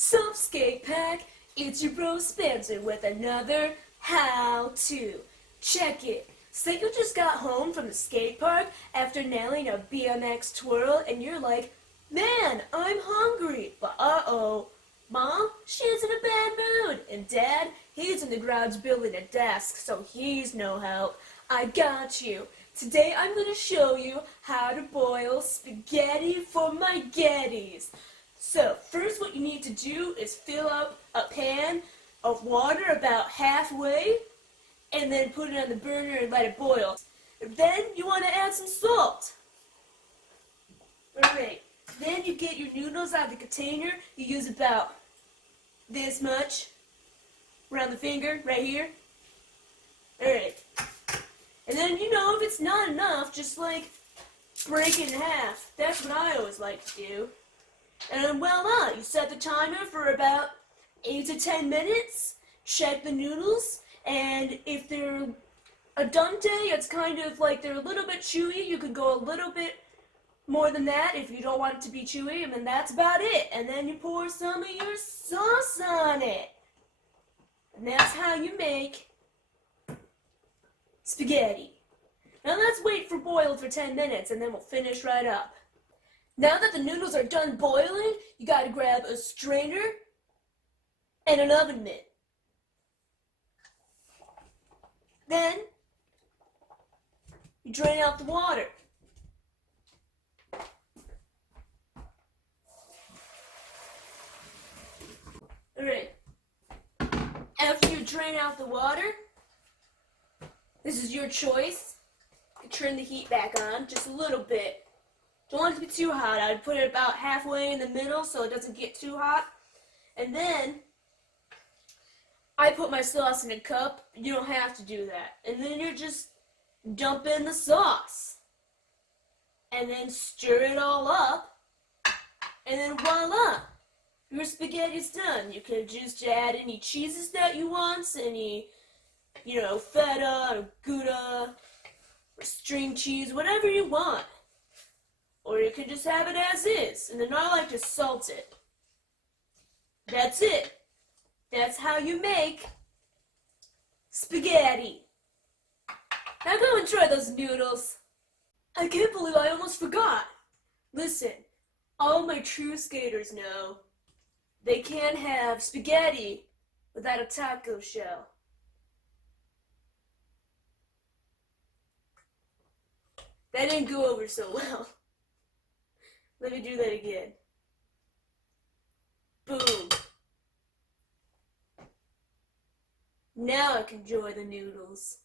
Sup, skate pack? It's your bro Spencer with another how-to. Check it. Say you just got home from the skate park after nailing a BMX twirl and you're like, man, I'm hungry. But uh-oh, Mom, she's in a bad mood. And Dad, he's in the garage building a desk, so he's no help. I got you. Today I'm going to show you how to boil spaghetti for my Gettys. So, first what you need to do is fill up a pan of water about halfway and then put it on the burner and let it boil. Then you want to add some salt. Alright, then you get your noodles out of the container. You use about this much around the finger, right here. Alright. And then, if it's not enough, just like break it in half. That's what I always like to do. And then voila, you set the timer for about 8 to 10 minutes, check the noodles, and if they're al dente, it's kind of like they're a little bit chewy, you could go a little bit more than that if you don't want it to be chewy, and then that's about it. And then you pour some of your sauce on it. And that's how you make spaghetti. Now let's wait for boiled for 10 minutes and then we'll finish right up. Now that the noodles are done boiling, you gotta grab a strainer and an oven mitt. Then, you drain out the water. Alright. After you drain out the water, this is your choice. You turn the heat back on just a little bit. Don't want it to be too hot. I'd put it about halfway in the middle so it doesn't get too hot. And then, I put my sauce in a cup. You don't have to do that. And then you just dump in the sauce. And then stir it all up. And then voila! Your spaghetti's done. You can just add any cheeses that you want. Any, feta or Gouda or string cheese, whatever you want. Or you can just have it as is, and then I like to salt it. That's it. That's how you make spaghetti. Now go and try those noodles. I can't believe I almost forgot. Listen, all my true skaters know they can't have spaghetti without a taco shell. That didn't go over so well. Let me do that again. Boom. Now I can enjoy the noodles.